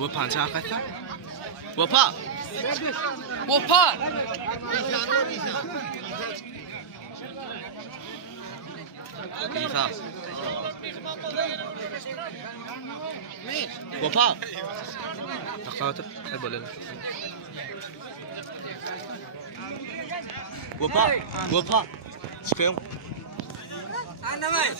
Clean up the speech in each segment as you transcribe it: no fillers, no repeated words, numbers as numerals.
وپا چه قصه؟ وپا وپا ایسا وپا تقاطع بوله وپا çıkıyorum anlamayın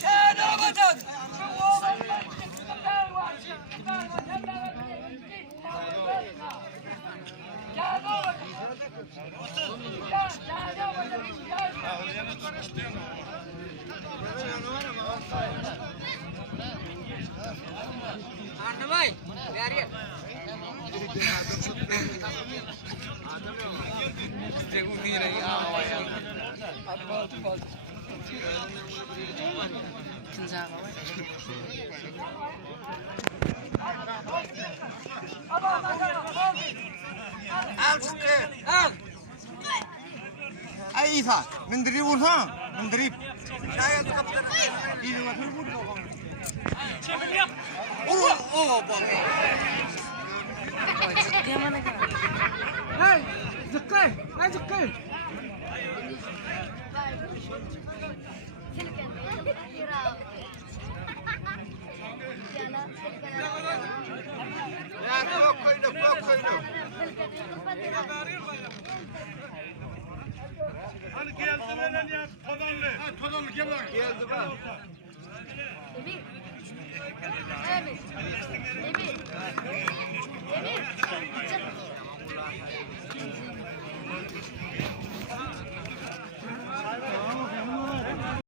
anlamayın veriyor al أي إيثار من دريب ولا من دريب hey zıkkı hey zıkkı Hani geldi veren ya Todallı. Ha Todallı gel lan. Geldi bak. Emir. Emir. Emir. Emir. Çabuk.